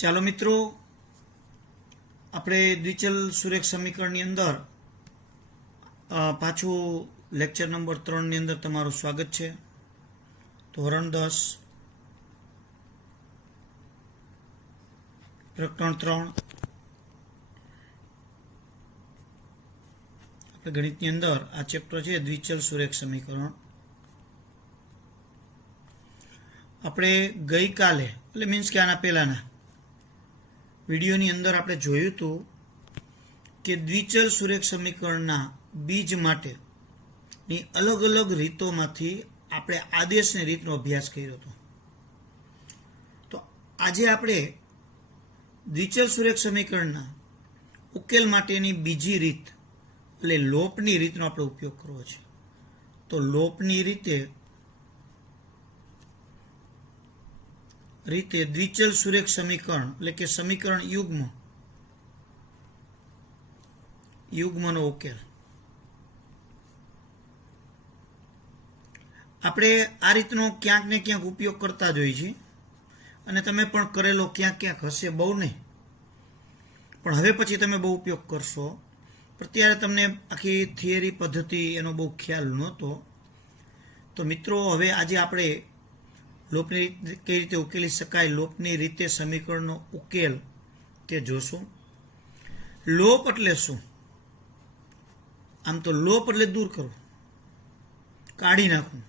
ચાલો મિત્રો, આપણે દ્વિચલ સુરેખ સમીકરણની અંદર પાછું લેક્ચર નંબર 3 ની અંદર તમારું સ્વાગત છે. ધોરણ 10 પ્રકરણ 3 આપણે ગણિતની અંદર આ ચેપ્ટર છે દ્વિચલ સુરેખ સમીકરણ. આપણે ગઈકાલે એટલે મીન્સ કે આના પહેલાના વિડીયોની અંદર આપણે જોયું હતું કે દ્વિચલ સુરેખ સમીકરણના બીજ માટેની અલગ અલગ રીતોમાંથી આપણે આદેશની રીતનો અભ્યાસ કર્યો હતો. તો આજે આપણે દ્વિચલ સુરેખ સમીકરણના ઉકેલ માટેની બીજી રીત એટલે લોપની રીતનો આપણે ઉપયોગ કરવો છે. તો લોપની રીતે દ્વિચલ સુરેખ સમીકરણ એટલે કે સમીકરણ યુગ્મનો ઉકેલ આપણે આ રીતનો ક્યાંક ને ક્યાંક ઉપયોગ કરતા જ હોઈએ છીએ અને તમે પણ કરેલો ક્યાંક ક્યાંક હશે, બહુ નહીં પણ હવે પછી તમે બહુ ઉપયોગ કરશો. પણ ત્યારે તમને આખી થિયરી પદ્ધતિ એનો બહુ ખ્યાલ નહોતો. તો મિત્રો, હવે આજે આપણે લોપની કઈ રીતે ઉકેલી શકાય, લોપની રીતે સમીકરણનો ઉકેલ તે જોશું. લોપ એટલે શું? આમ તો લોપ એટલે દૂર કરવું, કાઢી નાખવું,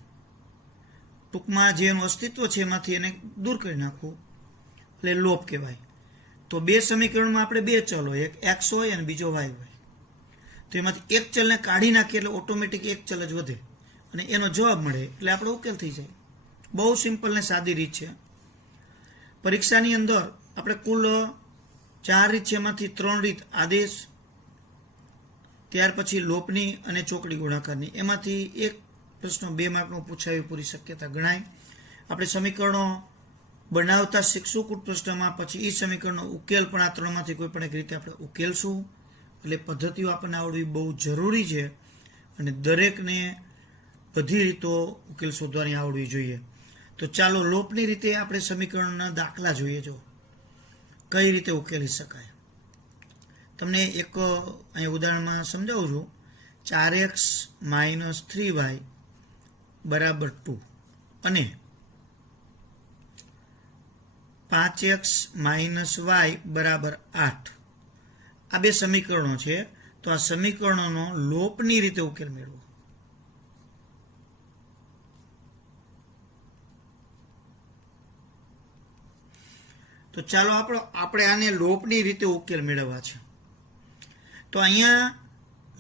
ટૂંકમાં જે એનું અસ્તિત્વ છે એમાંથી એને દૂર કરી નાખવું એટલે લોપ કહેવાય. તો બે સમીકરણમાં આપણે બે ચલ હોય, એક એક્સ હોય અને બીજો વાય હોય. તો એમાંથી એક ચલને કાઢી નાખીએ એટલે ઓટોમેટિક એક ચલ જ વધે અને એનો જવાબ મળે એટલે આપણો ઉકેલ થઈ જાય. બહુ સિમ્પલ ને સાદી રીત છે. પરીક્ષાની અંદર આપણે કુલ 4 રીત છે, એમાંથી 3 રીત આદેશ, ત્યાર પછી લોપની અને ચોકડી ગુણાકારની. એમાંથી એક પ્રશ્ન 2 માર્કનો પૂછાય પૂરી શક્યતા ગણાય. આપણે સમીકરણો બનાવતા શીખશું કુટ પ્રશ્નમાં, પછી એ સમીકરણનો ઉકેલ પણ આ 3માંથી કોઈ પણ એક રીતે આપણે ઉકેલશું. એટલે પદ્ધતિઓ આપણને આવડવી બહુ જરૂરી છે અને દરેકને બધી રીતો ઉકેલ શોધવાની આવડવી જોઈએ. તો ચાલો લોપની રીતે આપણે સમીકરણના દાખલા જોઈએ, જો કઈ રીતે ઉકેલી શકાય. તમને એક અહીંયા ઉદાહરણમાં સમજાવું છું. 4x - 3y = 2 અને 5x - y = 8 આ બે સમીકરણો છે. તો આ સમીકરણોનો લોપની રીતે ઉકેલ મેળવો. તો ચાલો આપણે આને લોપની રીતે ઉકેલ મેળવવા છે. તો અહીંયા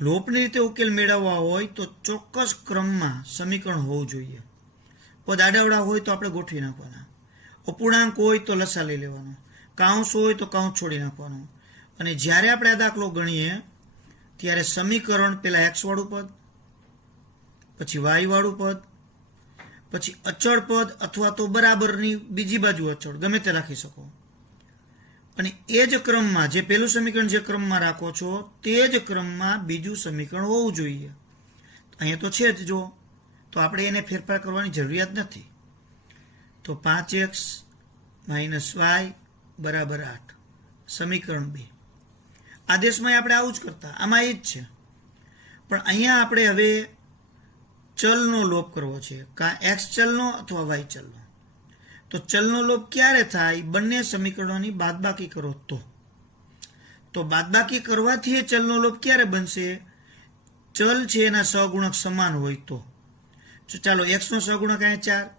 લોપની રીતે ઉકેલ મેળવવા હોય તો ચોક્કસ ક્રમમાં સમીકરણ હોવું જોઈએ. પદ આડાવડા હોય તો આપણે ગોઠવી નાખવાના, અપૂર્ણાંક હોય તો લસા લઈ લેવાનો, કાઉન્સ હોય તો કાઉન્સ છોડી નાખવાનો. અને જ્યારે આપણે આ દાખલો ગણીએ ત્યારે સમીકરણ પહેલા એક્સ વાળું પદ, પછી વાય વાળું પદ, પછી અચળ પદ અથવા તો બરાબરની બીજી બાજુ અચળ, ગમે તે રાખી શકો. અને એ જ ક્રમમાં જે પહેલું સમીકરણ જે ક્રમમાં રાખો છો તે જ ક્રમમાં બીજું સમીકરણ હોવું જોઈએ. અહીંયા તો છે જ, જો તો આપણે એને ફેરફાર કરવાની જરૂરિયાત નથી. તો 5x - y = 8 સમીકરણ 2. આદેશમાં આપણે આવું જ કરતા, આમાં એ જ છે. પણ અહીંયા આપણે હવે ચલનો લોપ કરવો છે, કાં એક્સ ચલનો અથવા વાય ચલનો. તો ચલનો લોપ ક્યારે થાય? બંને સમીકરણોની બાદબાકી કરો તો બાદબાકી કરવાથી એ ચલનો લોપ ક્યારે બનશે? ચલ છે એના સહગુણક સમાન હોય તો. ચાલો, એક્સનો સહગુણક અહીંયા 4,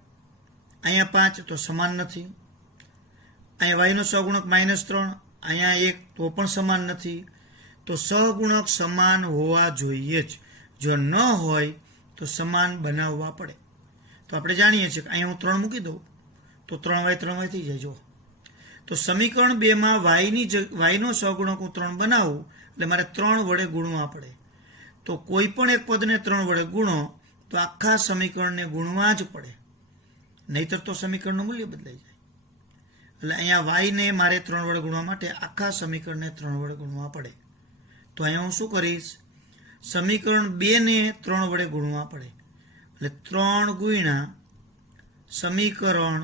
અહીંયા 5 તો સમાન નથી. અહીંયા વાયનો સહગુણક -3, અહીંયા 1 તો પણ સમાન નથી. તો સહગુણક સમાન હોવા જોઈએ જ. જો ન હોય તો સમાન બનાવવા પડે. તો આપણે જાણીએ છીએ કે અહીંયા હું 3 મૂકી દઉં તો 3y 3y થઈ જાય. જો તો સમીકરણ 2માં વાયનો સહગુણક હું 3 બનાવું એટલે મારે 3 વડે ગુણવા પડે. તો કોઈ પણ એક પદને 3 વડે ગુણો તો આખા સમીકરણને ગુણવા જ પડે, નહીતર તો સમીકરણનું મૂલ્ય બદલાઈ જાય. એટલે અહીંયા વાયને મારે 3 વડે ગુણવા માટે આખા સમીકરણને 3 વડે ગુણવા પડે. તો અહીંયા હું શું કરીશ? સમીકરણ 2ને 3 વડે ગુણવા પડે એટલે 3 ગુણ્યા સમીકરણ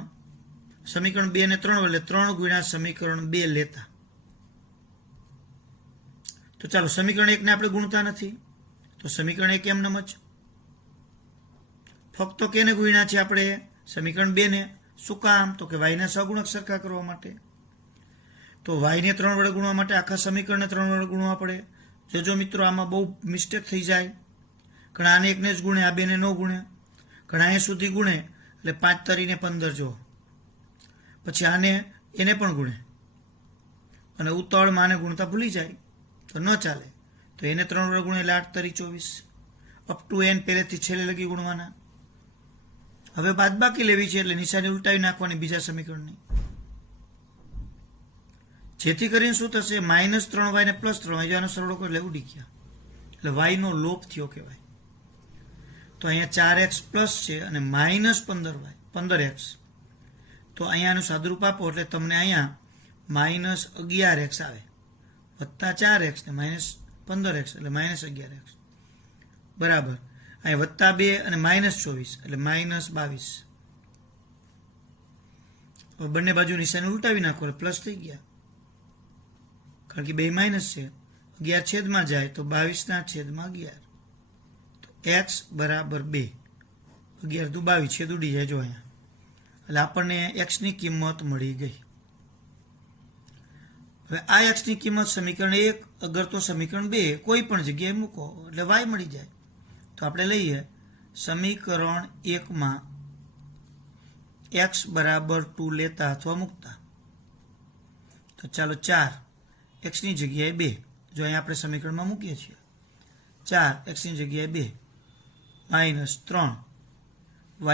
સમીકરણ 2 ને 3 એટલે 3 ગુણ્યા સમીકરણ 2 લેતા. તો ચાલો સમીકરણ 1 ને આપણે ગુણતા નથી, તો સમીકરણ 1 એમનેમ જ. ફક્ત કેને ગુણ્યા છે આપણે? સમીકરણ 2 ને. શું કામ? તો કે વાયના સહગુણક સરખા કરવા માટે. તો વાયને 3 વડે ગુણવા માટે આખા સમીકરણને 3 વડે ગુણવા પડે. જો મિત્રો આમાં બહુ મિસ્ટેક થઈ જાય. ઘણા આને એકને જ ગુણે, આ બેને ન ગુણે. ઘણા એ સુધી ગુણે એટલે 5 તરીને 15 જો. પછી આને એને પણ ગુણે અને ઉતાવળમાં આને ગુણતા ભૂલી જાય તો ન ચાલે. તો એને 3 વડે ગુણે એટલે 8 તરી 24 અપ ટુ n પહેલેથી છેલ્લે લગી ગુણવાના. હવે બાદબાકી લેવી છે એટલે નિશાની ઉલટાવી નાખવાની બીજા સમીકરણની, જેથી કરીને શું થશે? -3y ને +3y આનો સરળો કરે એટલે ઉડી ગયા, એટલે y નો લોપ થયો કહેવાય. તો અહીંયા 4x પ્લસ છે અને -15y 15x. તો અહીંયાનું સાદુરૂપ આપો એટલે તમને અહીંયા -11x આવે, વત્તા 4x ને -15x એટલે -11x બરાબર. અહીં વત્તા 2 અને -24 એટલે -22. હવે બંને બાજુ નિશાની ઉલટાવી નાખો એટલે પ્લસ થઈ ગયા, કારણ કે બે માઇનસ છે. 11 છેદમાં જાય તો 22/11. તો x બરાબર 2. 11 દુ 22 છેદ ઉડી જાય જો અહીંયા, એટલે આપણને x ની કિંમત મળી ગઈ. હવે આ x ની કિંમત સમીકરણ 1 અગર તો સમીકરણ 2 કોઈ પણ જગ્યાએ મૂકો એટલે y મળી જાય. તો આપણે લઈએ સમીકરણ 1 માં x બરાબર 2 લેતા અથવા મૂકતા. તો ચાલો 4 x ની જગ્યાએ 2, જો અહીંયા આપણે સમીકરણમાં મૂકીએ છીએ 4 x ની જગ્યાએ 2 -3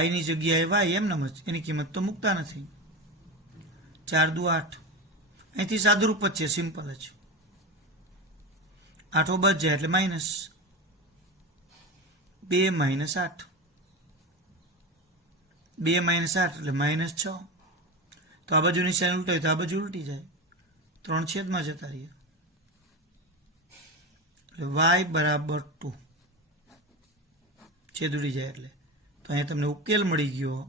y ની જગ્યાએ y એમનેમ જ, એની કિંમત તો મૂકતા નથી. 4 દુ 8. અહીંથી સાદુરૂપ જ છે, સિમ્પલ જ. 8 બચ જાય એટલે -2 -8 2 -8 એટલે -6. તો આ બાજુ નિશાની ઉલટાવી તો આ બાજુ ઉલટી જાય, 3 છેદમાં જતા રહીએ એટલે y બરાબર 2 છેદ ઉડી જાય એટલે. તો અહીંયા તમને ઉકેલ મળી ગયો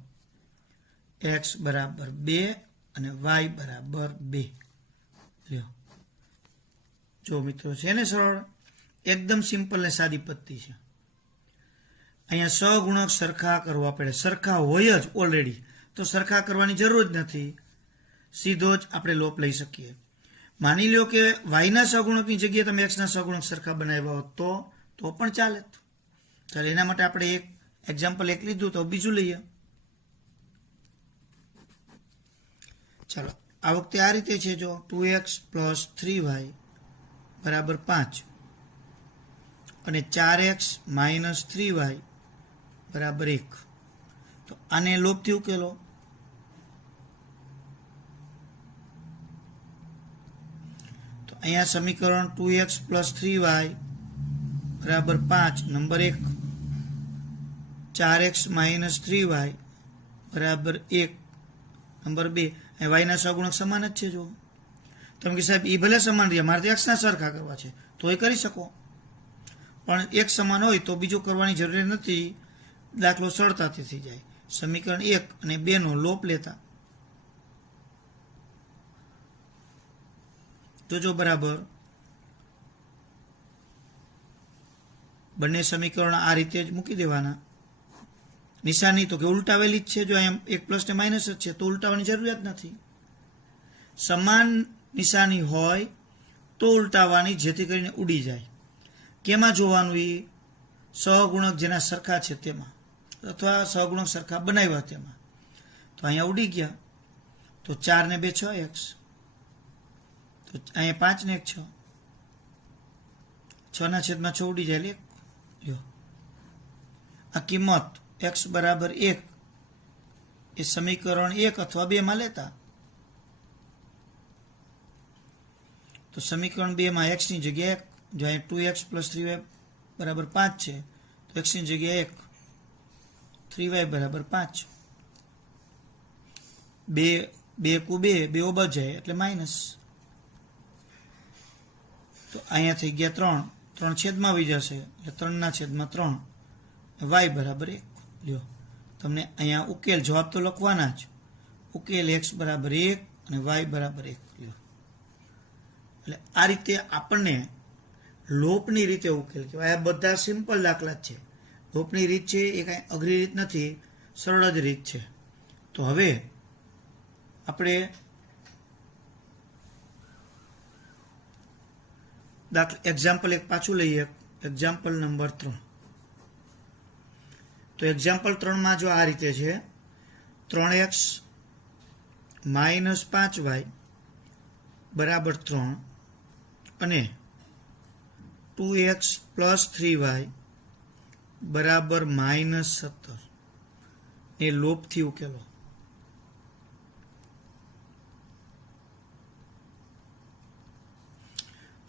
x બરાબર 2 અને y બરાબર 2. લ્યો જો મિત્રો છે ને સરળ, એકદમ સિમ્પલ ને સાદી પદ્ધતિ છે. અહીંયા સહગુણક સરખા કરવા પડે, સરખા હોય જ ઓલરેડી, તો સરખા કરવાની જરૂર જ નથી, સીધો જ આપણે લોપ લઈ શકીએ. માની લો કે વાયના સહગુણકની જગ્યાએ તમે એક્સના સહગુણક સરખા બનાવ્યા હોત તો પણ ચાલે. ચાલો એના માટે આપણે એક એક્ઝામ્પલ એક લીધું, તો બીજું લઈએ. ચાલો આ વખતે આ રીતે છે, જો 2x + 3y બરાબર 5 અને 4x - 3y બરાબર 1. તો આને લોપથી ઉકેલો. તો અહીંયા સમીકરણ 2x + 3y બરાબર 5 નંબર 1, 4x - 3y બરાબર 1 નંબર 2. અહીં y ના સહગુણક સમાન જ છે. જો તમે કે સાહેબ એ ભલે સમાન રહ્યા, મારે તો x ના સરખા કરવા છે, તો એ કરી શકો, પણ એક સમાન હોય તો બીજું કરવાની જરૂર નથી, દાખલો સરળતાથી થઈ જાય. સમીકરણ 1 અને 2 નો લોપ લેતા જો બરાબર બંને સમીકરણ આ રીતે જ મૂકી દેવાના. નિશાની તો કે ઉલટાવેલી જ છે, જો અહીંયા એક પ્લસ ને માઇનસ જ છે તો ઉલટાવવાની જરૂરિયાત નથી. સમાન નિશાની હોય તો ઉલટાવવાની, જેથી કરીને ઉડી જાય. કેમાં જોવાનું? એ સહગુણક જેના સરખા છે તેમાં, અથવા સહગુણક સરખા બનાવ્યા તેમાં. તો અહીંયા ઉડી ગયા. તો 4 ને 2 6x, તો અહીંયા 5 ને 1 6, 6/6 ઉડી જાય એટલે 1. આ કિંમત x બરાબર 1 એ સમીકરણ 1 અથવા 2 માં લેતા. તો સમીકરણ 2 માં x ની જગ્યાએ, જો અહીંયા 2x + 3y બરાબર 5 છે, તો x ની જગ્યાએ 1, 3y બરાબર 5. 2 કુ 2 બચ જાય એટલે માઇનસ. તો અહીંયા થઈ ગયા 3 છેદમાં આવી જશે એટલે 3/3 y બરાબર 1. લ્યો તમને અહીંયા ઉકેલ જવાબ તો લખવાના જ, ઉકેલ x બરાબર 1 અને y બરાબર 1 લ્યો. એટલે આ રીતે આપણને લોપની રીતે ઉકેલ કહેવાય. આ બધા સિમ્પલ દાખલા જ છે. લોપની રીત છે એ કાંઈ અઘરી રીત નથી, સરળ જ રીત છે. તો હવે આપણે એક્ઝામ્પલ એક પાછું લઈએ. Example number 3. તો એક્ઝામ્પલ 3માં જો આ રીતે છે, 3x - 5y બરાબર 3 અને 2x + 3y બરાબર -17 એ લોપથી ઉકેલો.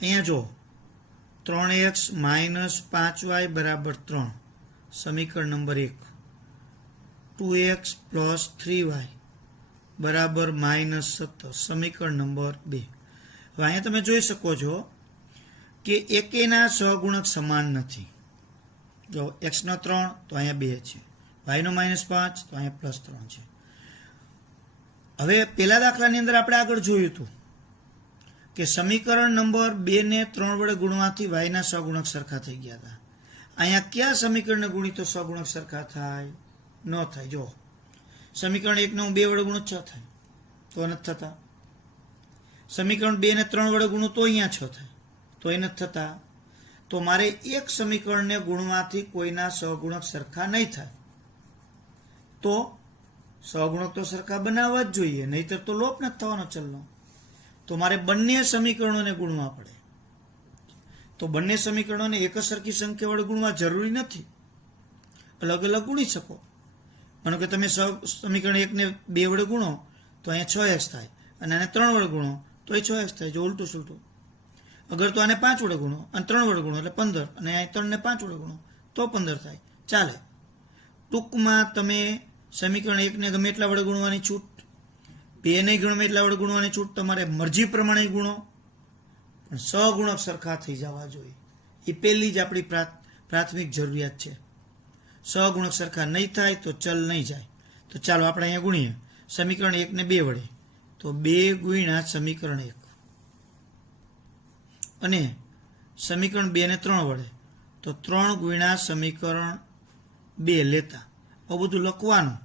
અહીંયા જો 3x - 5y બરાબર 3 સમીકરણ નંબર 1, 2x + 3y બરાબર -17 સમીકરણ નંબર 2. હવે અહીંયા તમે જોઈ શકો છો કે એકેયના સહગુણક સમાન નથી. જો x નો 3 તો અહીંયા 2 છે, y નો -5 તો અહીંયા +3 છે. હવે પહેલા દાખલાની અંદર આપણે આગળ જોયું હતું કે સમીકરણ નંબર 2 ને 3 વડે ગુણવાથી yના સહગુણક સરખા થઈ ગયા હતા. અહીંયા કયા સમીકરણને ગુણી તો સહગુણક સરખા થાય? ન થાય. જો સમીકરણ 1 ને હું 2 વડે ગુણું 6 થાય, તો નથી થતા. સમીકરણ 2 ને 3 વડે ગુણું તો અહીંયા 6 થાય, તો એ નથી થતા. તો મારે એક સમીકરણને ગુણવાથી કોઈના સહગુણક સરખા નહીં થાય. તો સહગુણક તો સરખા બનાવવા જ જોઈએ, નહીતર તો લોપ નથી થવાનો ચલનો. તો મારે બંને સમીકરણોને ગુણવા પડે. તો બંને સમીકરણોને એક જ સરખી સંખ્યા વડે ગુણવા જરૂરી નથી, અલગ અલગ ગુણી શકો. માનો કે તમે સમીકરણ 1 ને 2 વડે ગુણો તો અહીંયા 6x થાય, અને આને 3 વડે ગુણો તો એ 6x થાય. જો ઉલટું સુલટું. અગર તો આને 5 વડે ગુણો અને 3 વડે ગુણો એટલે 15, અને અહીં 3 ને 5 વડે ગુણો તો 15 થાય. ચાલે. ટૂંકમાં તમે સમીકરણ 1 ને ગમે એટલા વડે ગુણવાની છૂટ, 2 ને ગમે એટલા વડે ગુણવાની છૂટ, તમારે મરજી પ્રમાણે ગુણો, પણ સહગુણક સરખા થઈ જવા જોઈએ. એ પહેલી જ આપણી પ્રાથમિક જરૂરિયાત છે. સહગુણક સરખા નહીં થાય તો ચલ નહીં જાય. તો ચાલો આપણે અહીંયા ગુણીએ. સમીકરણ 1 ને 2 વડે તો 2 ગુણ્યા સમીકરણ 1, અને સમીકરણ 2 ને 3 વડે તો 3 ગુણ્યા સમીકરણ 2 લેતા આવું બધું લખવાનું.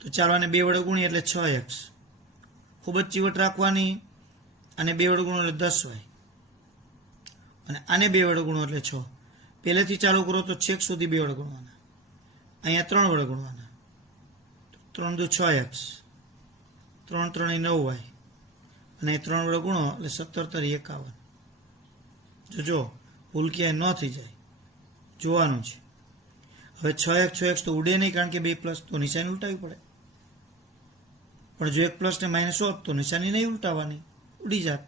તો ચાલો આને 2 વડે ગુણીએ એટલે 6x. ખૂબ જ ચીવટ રાખવાની. આને 2 વડે ગુણો એટલે 10y, અને આને 2 વડે ગુણો એટલે 6. પહેલેથી ચાલુ કરો તો છેક સુધી 2 વડે ગુણવાના. અહીંયા 3 વડે ગુણવાના. 3 દુ 6x, 3 3 9y, અને 3 વડે ગુણો એટલે 17 તરી 51. જો ભૂલ ક્યાંય ન થઈ જાય, જોવાનું છે. હવે 6x તો ઉડે નહીં, કારણ કે 2 પ્લસ તો નિશાની ઉલટાવી પડે. પણ જો 1 પ્લસ ને માઇનસ હોત તો નિશાની નહીં ઉલટાવવાની, ઉડી જાત.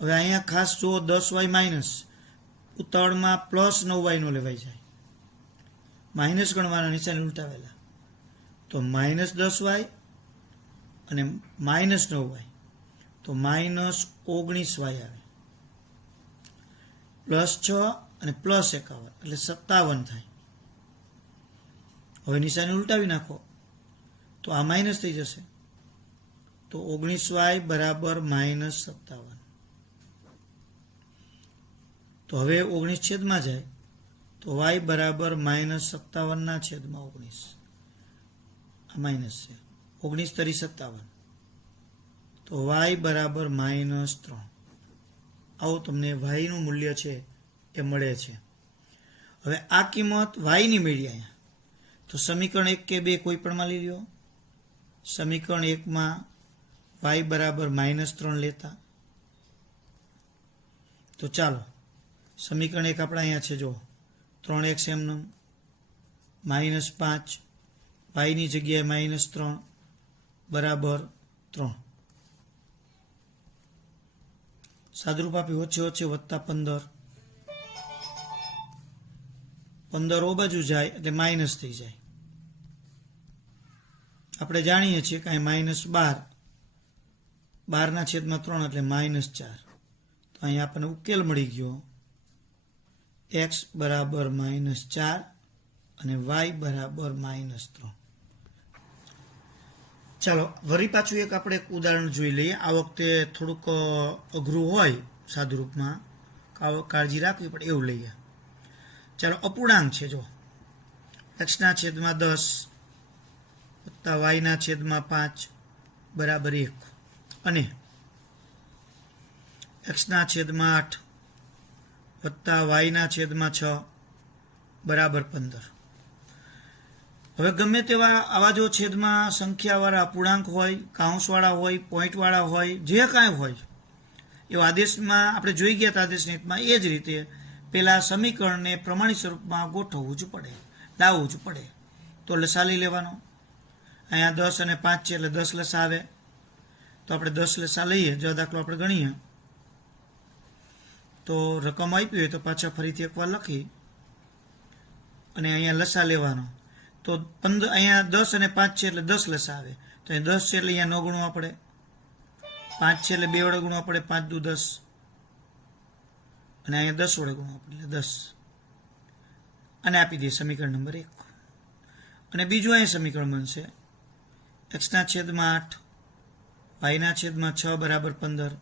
હવે અહીંયા ખાસ જો 10y માઇનસ, ઉતાવળમાં પ્લસ 9y નો લેવાઈ જાય. માઇનસ ગણવાના, નિશાની ઉલટાવેલા. તો -10y અને -9y તો -19y આવે. +6 અને +51 એટલે 57 થાય. હવે નિશાની ઉલટાવી નાખો તો આ માઇનસ થઈ જશે. તો 19y બરાબર -57. તો હવે 19 છેદમાં જાય તો y બરાબર -57 ના છેદમાં 19. આ માઇનસ છે. 19 તરી 57, તો y બરાબર -3. આવું તમને y નું મૂલ્ય છે એ મળે છે. હવે આ કિંમત y ની મેળવી અહીંયા. તો સમીકરણ 1 કે 2 કોઈ પણમાં લઈ લો. સમીકરણ 1 માં y બરાબર -3 લેતા. તો ચાલો સમીકરણ 1 આપણા અહીંયા છે. જો 3x એમનું -5, y ની જગ્યાએ -3 બરાબર 3. સાદુરૂપ આપી ઓછે ઓછે -15. 15 ઓ બાજુ જાય એટલે માઇનસ થઈ જાય. આપણે જાણીએ છીએ કે -12, 12 છેદમાં 3 એટલે -4. તો અહીંયા આપણને ઉકેલ મળી ગયો. x બરાબર -4 અને y બરાબર -3. ચાલો વળી પાછું એક આપણે એક ઉદાહરણ જોઈ લઈએ. આ વખતે થોડુંક અઘરું હોય સાદુ રૂપમાં, કાળજી રાખવી પડે એવું લઈએ. ચાલો અપૂર્ણાંક છે, જો x/10 વત્તા y/5 બરાબર 1 અને x/8 વત્તા y/6 બરાબર 15. હવે ગમે તેવા આવા જો છેદમાં સંખ્યાવાળા અપૂર્ણાંક હોય, કાઉન્સવાળા હોય, પોઈન્ટવાળા હોય, જે કાંઈ હોય એવા આદેશમાં આપણે જોઈ ગયા હતા આદેશનીતમાં, એ જ રીતે પેલા સમીકરણને પ્રમાણિત સ્વરૂપમાં ગોઠવવું જ પડે, લાવવું જ પડે. તો લસા લઈ લેવાનો. અહીંયા 10 અને 5 છે એટલે 10 લસા આવે. તો આપણે 10 લસા લઈએ. જો દાખલો આપણે ગણીએ તો રકમ આપી હોય તો પાછા ફરીથી એકવાર લખી અને અહીંયા લસા લેવાનો. તો 15 અહીંયા 10 અને 5 છે એટલે 10 લસા આવે. તો અહીં 10 છે એટલે અહીંયા 9 ગણવા પડે, 5 છે એટલે 2 વડે ગુણવા પડે, 5 દુ 10, અને અહીંયા 10 વડે ગુણવા પડે એટલે 10, અને આપી દઈએ સમીકરણ નંબર 1. અને બીજું અહીંયા સમીકરણ બનશે x/8 y/6 બરાબર 15.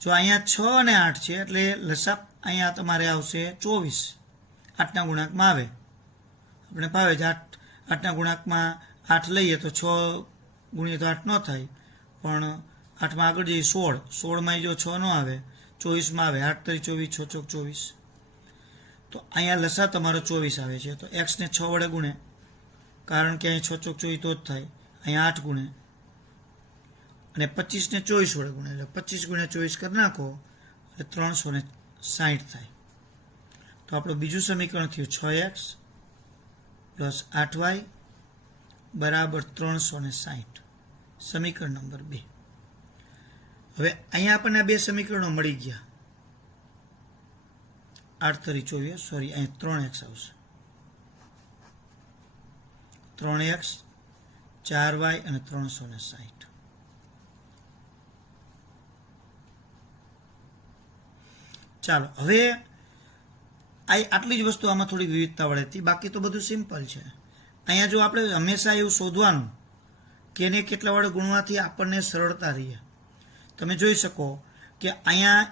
જો અહીંયા 6 અને 8 છે એટલે લસા અહીંયા તમારે આવશે 24. 8ના ગુણાંકમાં આવે, આપણે ભાવે છે 8ના ગુણાંકમાં 8 લઈએ તો 6 ગુણીએ તો 8 ન થાય, પણ 8માં આગળ જઈએ 16, 16માં જો 6 ન આવે 24માં આવે, 8 તરી 24, 6 ચોક 24. તો અહીંયા લસા તમારો 24 આવે છે. તો x ને 6 વડે ગુણે, કારણ કે અહીં 6 ચોક 24 તો જ થાય, અહીંયા 8 ગુણે, અને 25 ને 24 વડે ગુણે એટલે 25 ગુણ્યા 24 કરી નાખો એટલે 360 થાય. તો આપણું બીજું સમીકરણ થયું 6x પ્લસ 8y બરાબર 360, સમીકરણ નંબર 2. હવે અહીંયા આપણને આ બે સમીકરણો મળી ગયા. 8 તરી 24, સોરી અહીં 3x આવશે, 3x 4y અને 360. ચાલો હવે આટલી જ વસ્તુ આમાં થોડી વિવિધતા વળે હતી, બાકી તો બધું સિમ્પલ છે. અહીંયા જો આપણે હંમેશા એવું શોધવાનું કે એને કેટલા વડે ગુણવાથી આપણને સરળતા રહીએ. તમે જોઈ શકો કે અહીંયા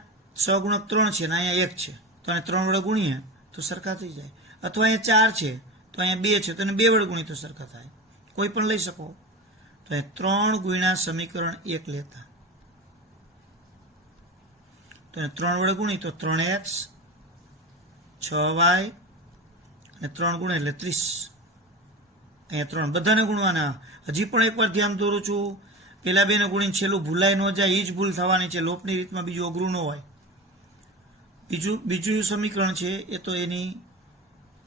6 ગુણક 3 છે અને અહીંયા 1 છે, તો આને 3 વડે ગુણીએ તો સરખા થઈ જાય. અથવા અહીંયા 4 છે તો અહીંયા 2 છે તો એને 2 વડે ગુણીએ તો સરખા થાય. કોઈ પણ લઈ શકો. તો અહીંયા 3 ગુણ્યા સમીકરણ 1 લેતા, તો એને 3 વડે ગુણી તો 3x 6y અને 3 ગુણે એટલે 30. અહીંયા 3 બધાને ગુણવાના. હજી પણ એકવાર ધ્યાન દોરું છું, પેલા બેને ગુણીને છેલ્લું ભૂલાઈ ન જાય, એ જ ભૂલ થવાની છે. લોપની રીતમાં બીજું અઘરું ન હોય. બીજું સમીકરણ છે એ તો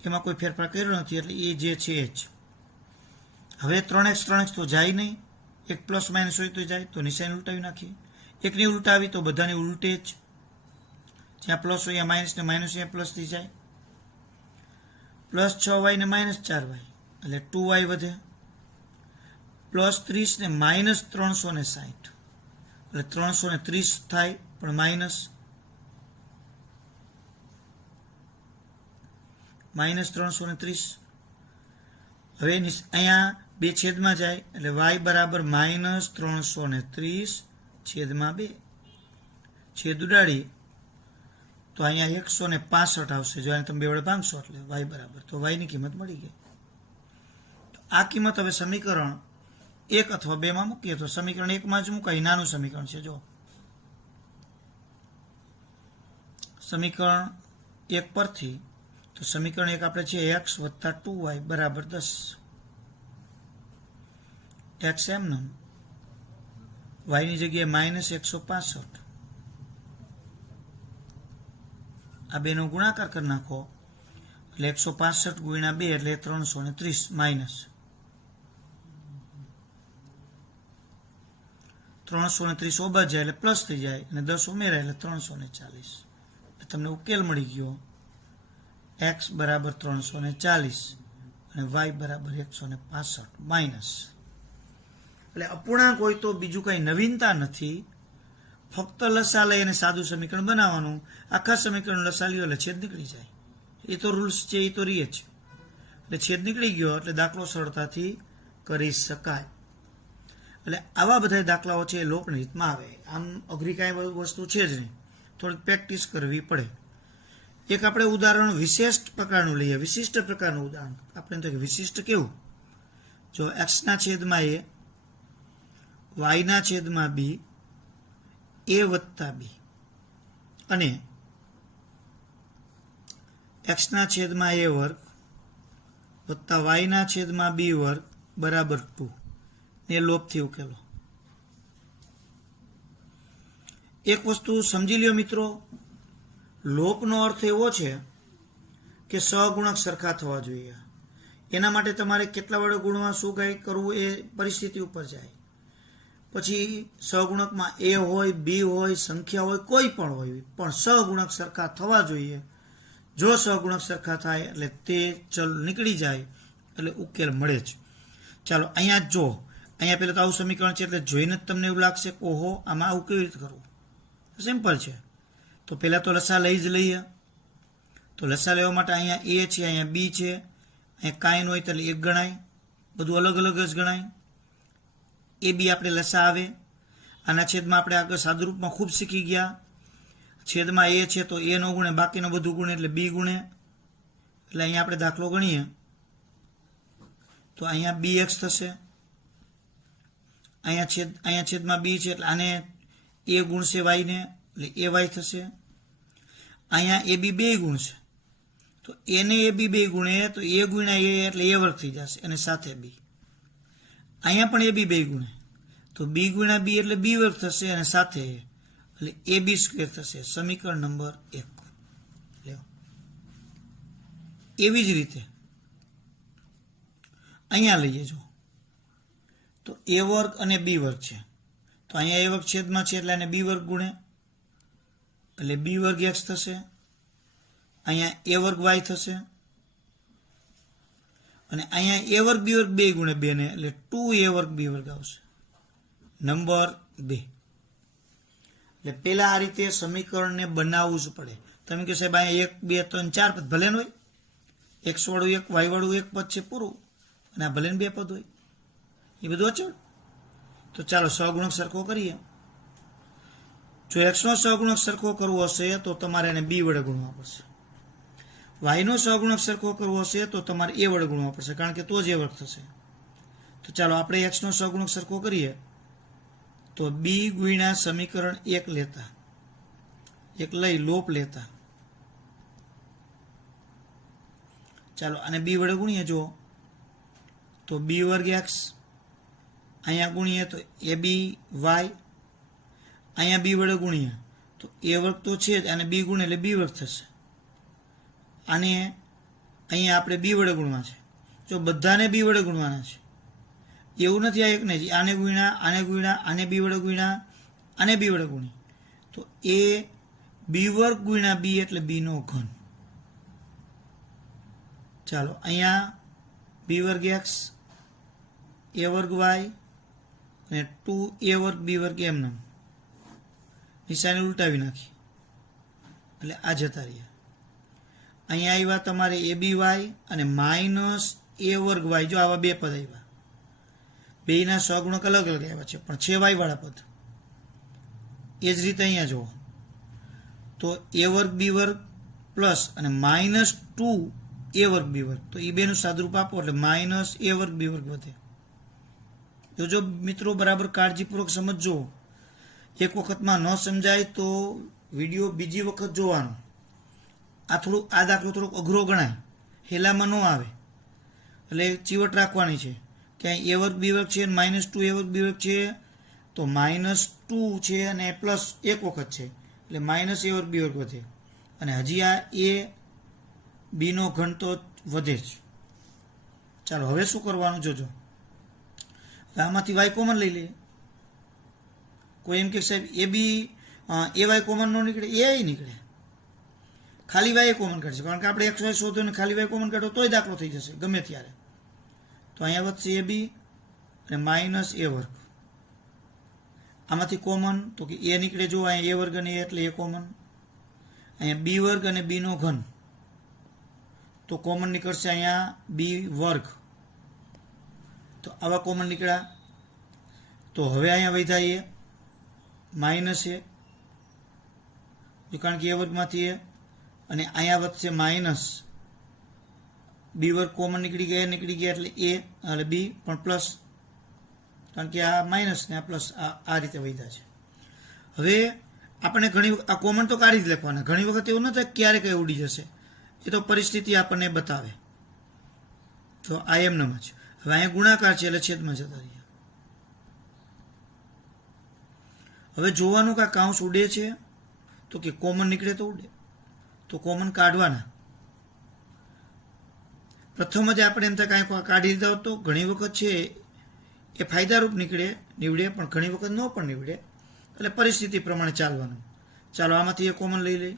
એમાં કોઈ ફેરફાર કર્યો નથી એટલે એ જે છે એ જ. હવે 3x તો જાય નહીં, એક પ્લસ માઇનસ હોય તો જાય, તો નિશાની ઉલટાવી નાખીએ. એકની ઉલટાવી તો બધાની ઉલટે જ, જ્યાં પ્લસ હોય ત્યાં માઇનસ ને માઇનસ અહીંયા પ્લસ થઈ જાય. પ્લસ 6y ને માઇનસ 4y એટલે 2y વધે, પ્લસ 30 ને માઇનસ 360 એટલે 330 થાય, પણ માઇનસ 330. હવે અહીંયા બે છેદમાં જાય એટલે y બરાબર માઇનસ 330 છેદમાં 2. છેદ ઉડાડી તો અહીંયા 165 આવશે. જો આને તમે 2 વડે ભાગશો એટલે y બરાબર, તો y ની કિંમત મળી ગઈ. તો આ કિંમત હવે સમીકરણ 1 અથવા 2 માં મૂકીએ તો સમીકરણ 1 માં જ મુકાય. નાનું સમીકરણ છે. જો સમીકરણ 1 પરથી તો સમીકરણ 1 આપણે છે x વત્તા 2y બરાબર 10. x એમનો, y ની જગ્યાએ માઇનસ 165. આ બેનો ગુણાકાર કરી નાખો એટલે 165 ગુણ્યા 2 એટલે 330 માઇનસ 330 ઓબા જાય એટલે પ્લસ થઈ જાય અને 10 ઉમેરાય એટલે 340. તમને ઉકેલ મળી ગયો x બરાબર 340 અને y બરાબર 165 માઇનસ. એટલે અપૂર્ણાંક હોય તો બીજું કંઈ નવીનતા નથી, ફક્ત લસા લઈ અને સાદું સમીકરણ બનાવવાનું. આખા સમીકરણ લસા લ્યો એટલે છેદ નીકળી જાય. એ તો રૂલ્સ છે, એ તો રીએ જ. એટલે છેદ નીકળી ગયો એટલે દાખલો સરળતાથી કરી શકાય. એટલે આવા બધા દાખલાઓ છે એ લોપની રીતમાં આવે. આમ અઘરી કાંઈ વસ્તુ છે જ નહીં, થોડીક પ્રેક્ટિસ કરવી પડે. એક આપણે ઉદાહરણ વિશિષ્ટ પ્રકારનું લઈએ. વિશિષ્ટ પ્રકારનું ઉદાહરણ આપણે તો વિશિષ્ટ કેવું, જો એક્સના છેદમાં એ, વાયના છેદમાં બી, એ વત્તા બી અને એક્સના છેદમાં એ વર્ગ વત્તા વાયના છેદમાં બી વર્ગ બરાબર 2 ને લોપથી ઉકેલો. એક વસ્તુ સમજી લ્યો મિત્રો, લોપનો અર્થ એવો છે કે સહગુણક સરખા થવા જોઈએ. એના માટે તમારે કેટલા વડે ગુણવા, શું કાંઈ કરવું એ પરિસ્થિતિ ઉપર જાય. પછી સહગુણકમાં એ હોય, બી હોય, સંખ્યા હોય, કોઈ પણ હોય, પણ સહગુણક સરખા થવા જોઈએ. જો સહગુણક સરખા થાય એટલે તે ચલ નીકળી જાય એટલે ઉકેલ મળે જ. ચાલો અહીંયા જો, અહીંયા પહેલાં તો આવું સમીકરણ છે એટલે જોઈને જ તમને એવું લાગશે કે ઓહો આમાં આવું કેવી રીતે કરવું. સિમ્પલ છે. તો પહેલાં તો લસા લઈ જ લઈએ. તો લસા લેવા માટે અહીંયા એ છે, અહીંયા બી છે, અહીંયા કાંઈ ન હોય તો એક ગણાય, બધું અલગ અલગ જ ગણાય. એ બી આપણે લસા આવે. આના છેદમાં આપણે આગળ સાદુરૂપમાં ખૂબ શીખી ગયા. છેદમાં એ છે તો એ નો ગુણે, બાકીનું બધું ગુણે એટલે બી ગુણે. એટલે અહીંયા આપણે દાખલો ગણીએ તો અહીંયા બી એક્સ થશે. અહીંયા છેદમાં બી છે એટલે આને એ ગુણશે વાયને એટલે એ વાય થશે. અહીંયા એ બી બે ગુણશે તો એને એ બી બે ગુણે તો એ ગુણ્યા એ એટલે એ વર્ગ થઈ જશે અને સાથે બી. અહીંયા પણ એ બી બે ગુણે તો બી ગુણ્યા બી એટલે બી વર્ગ થશે અને સાથે એ એટલે એ બી સ્ક્વેર થશે. સમીકરણ નંબર 1. એવી જ રીતે અહીંયા લઈએ જો, તો એ વર્ગ અને બી વર્ગ છે તો અહીંયા એ વર્ગ છેદમાં છે એટલે એને બી વર્ગ ગુણે એટલે બી વર્ગ એક્સ થશે. અહીંયા એ વર્ગ વાય થશે અને અહીંયા એ વર્ગ બી વર્ગ બે ગુણે બે ને એટલે 2 એ વર્ગ બી વર્ગ આવશે. નંબર 2. એટલે પેલા આ રીતે સમીકરણને બનાવવું જ પડે. તમે કહો સાહેબ અહીંયા 1 2 3 4 પદ ભલે ન હોય, એક્સ વાળું એક, વાય વાળું એક પદ છે પૂરું, અને આ ભલે 2 પદ હોય, એ બધું અચળ. તો ચાલો સહગુણક સરખો કરીએ. જો એક્સનો સહગુણક સરખો કરવો હશે તો તમારે એને બી વડે ગુણવા પડશે. વાયનો સહગુણક સરખો કરવો હશે તો તમારે એ વડે ગુણવા પડશે, કારણ કે તો જ એ વર્ગ થશે. તો ચાલો આપણે એક્સનો સહગુણક સરખો કરીએ તો બી ગુણ્યા સમીકરણ 1 લેતા, 1 લઈ લોપ લેતા, ચાલો આને બી વડે ગુણીએ જો તો બી વર્ગ એક્સ, અહીંયા ગુણીએ તો એ બી વાય, અહીંયા બી વડે ગુણીએ તો એ વર્ગ તો છે જ, અને બી ગુણે એટલે બી વર્ગ થશે. આને અહીંયા આપણે બી વડે ગુણવા છે. જો બધાને બી વડે ગુણવાના છે, એવું નથી આ એકને જ. આને ગુણ્યા, આને ગુણ્યા, આને બી વડે ગુણ્યા, આને બી વડે ગુણી તો એ બી વર્ગ ગુણ્યા બી એટલે બીનો ઘન. ચાલો અહીંયા બી વર્ગ એક્સ, એ વર્ગ વાય અને 2 એ વર્ગ બી વર્ગ એમ નામ નિશાની ઉલટાવી નાખી એટલે આ જતા રહ્યા. અહીંયા આવ્યા તમારે એ બી વાય અને માઇનસ એ વર્ગ વાય. જો આવા બે પદ આવ્યા, બેના સહગુણક અલગ અલગ આવ્યા છે પણ છે વાય વાળા પદ. એ જ રીતે અહીંયા જુઓ તો એ વર્ગ બી વર્ગ પ્લસ અને -2 એ વર્ગ બી વર્ગ, તો એ બેનું સાદુરૂપ આપો એટલે માઇનસ એ વર્ગ બી વર્ગ વધે. જો મિત્રો બરાબર કાળજીપૂર્વક સમજજો. એક વખતમાં ન સમજાય તો વિડીયો બીજી વખત જોવાનો. આ દાખલો થોડોક અઘરો ગણાય, હેલામાં ન આવે એટલે ચીવટ રાખવાની છે કે અહીં એ વર્ગ બી વર્ગ છે -2 એ વર્ગ બી વર્ગ છે તો -2 છે અને પ્લસ એક વખત છે એટલે માઇનસ એ વર્ગ બી વર્ગ વધે અને હજી આ એ બીનો ઘન તો વધે જ. ચાલો હવે શું કરવાનું જોજો. આમાંથી વાય કોમન લઈ લઈએ. કોઈ એમ કે સાહેબ એ બી એ વાય કોમન ન નીકળે, એ નીકળે. ખાલી વાય કોમન કાઢશે, કારણ કે આપણે XY શોધો ને ખાલી વાય કોમન કાઢો તોય દાખલો થઈ જશે ગમે ત્યારે. તો અહીંયા વધશે એ બી અને માઇનસ એ વર્ગ. આમાંથી કોમન તો કે એ નીકળે. જો અહીંયા એ વર્ગ અને એ એટલે એ કોમન. અહીંયા બી વર્ગ અને બીનો ઘન તો કોમન નીકળશે અહીંયા બી વર્ગ. તો આવા કોમન નીકળ્યા તો હવે અહીંયા વધ્યા એ માઇનસ એ, કારણ કે એ વર્ગમાંથી એ, અને અહીંયા વધશે માઇનસ બી વર્ગ કોમન નીકળી ગયા એટલે એ એટલે બી પણ પ્લસ, કારણ કે આ માઇનસ ને આ પ્લસ આ રીતે વધ્યા છે. હવે આપણે ઘણી આ કોમન તો કાઢી જ લખવાના. ઘણી વખત એવું ન થાય ક્યારે કઈ ઉડી જશે, એ તો પરિસ્થિતિ આપણને બતાવે. તો આ એમનેમ જ. હવે અહીંયા ગુણાકાર છે એટલે છેદમાં જતા રહીએ. હવે જોવાનું કે આ કાઉન્સ ઉડે છે તો કે કોમન નીકળે તો ઉડે, તો કોમન કાઢવાના. પ્રથમ જ આપણે એમ થાય કાંઈ કાઢી દીધા હોત તો ઘણી વખત છે એ ફાયદારૂપ નીવડે, પણ ઘણી વખત ન પણ નીવડે. એટલે પરિસ્થિતિ પ્રમાણે ચાલવાનું. ચાલો આમાંથી એ કોમન લઈ લઈએ.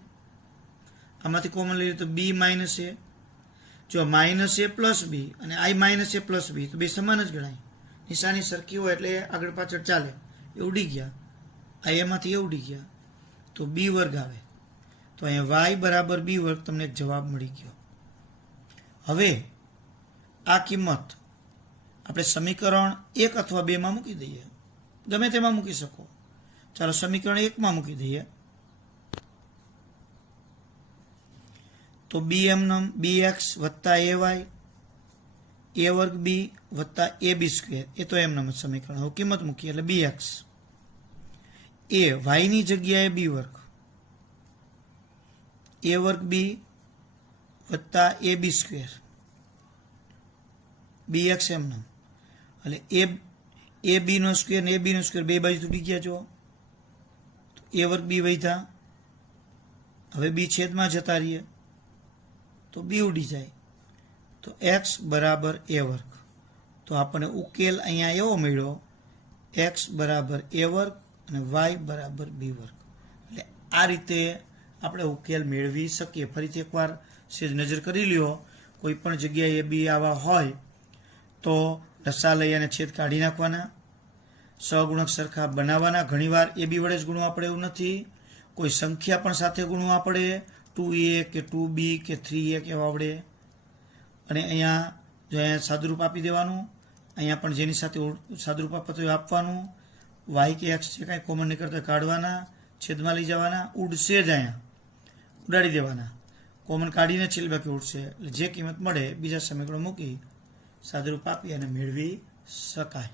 આમાંથી કોમન લઈ લઈએ તો બી માઇનસ એ, જો માઇનસ એ પ્લસ બી અને આઈ માઇનસ એ પ્લસ બી તો બે સમાન જ ગણાય. નિશાની સરખી હોય એટલે આગળ પાછળ ચાલે. એ ઉડી ગયા, આ એમાંથી એ ઉડી ગયા, તો બી વર્ગ આવે. તો અહીંયા વાય બરાબર બી વર્ગ તમને જવાબ મળી ગયો. હવે આ કિંમત આપણે સમીકરણ 1 અથવા 2 માં મૂકી દઈએ, ગમે તેમાં મૂકી શકો. ચાલો સમીકરણ 1 માં મૂકી દઈએ. તો બી એમનમ બી એક્સ વત્તા એ વાય એ વર્ગ બી વત્તા એ બી સ્ક્વેર, એ તો એમનમ જ સમીકરણ. હવે કિંમત મૂકીએ એટલે બી એક્સ એ વાયની જગ્યાએ બી વર્ગ એ વર્ગ બી વત્તા એ બી સ્ક્વેર બી એક્સ એમનમ, એટલે એ બી નો સ્ક્વેર ને એ બી નો સ્ક્વેર બે બાજુ તૂટી ગયા. જો એ વર્ગ બી વધ્યા, હવે બી છેદમાં જતા રહીએ તો બી ઉડી જાય. તો એક્સ બરાબર એ વર્ગ. તો આપણને ઉકેલ અહીંયા એવો મળ્યો એક્સ બરાબર એ વર્ગ અને વાય બરાબર બી વર્ગ. એટલે આ રીતે આપણે ઉકેલ મેળવી શકીએ. ફરીથી એકવાર સેજ નજર કરી લ્યો. કોઈ પણ જગ્યાએ બી આવા હોય તો લસા લઈ અને છેદ કાઢી નાખવાના, સહગુણક સરખા બનાવવાના. ઘણીવાર એ બી વડે જ ગુણવા પડે એવું નથી, કોઈ સંખ્યા પણ સાથે ગુણવા પડે, 2a કે 2b કે 3a કેવા આવડે. અને અહીંયા જો અહીંયા સાદુરૂપ આપી દેવાનું, અહીંયા પણ જેની સાથે સાદુરૂપ આપતું આપવાનું. વાય કે એક્સ છે કાંઈ કોમન નીકળતા કાઢવાના, છેદમાં લઈ જવાના, ઉડશે જ અહીંયા ઉડાડી દેવાના, કોમન કાઢીને છેલ્લે બાકી ઉડશે. એટલે જે કિંમત મળે બીજા સમીકરણ મૂકી સાદુરૂપ આપી અને મેળવી શકાય.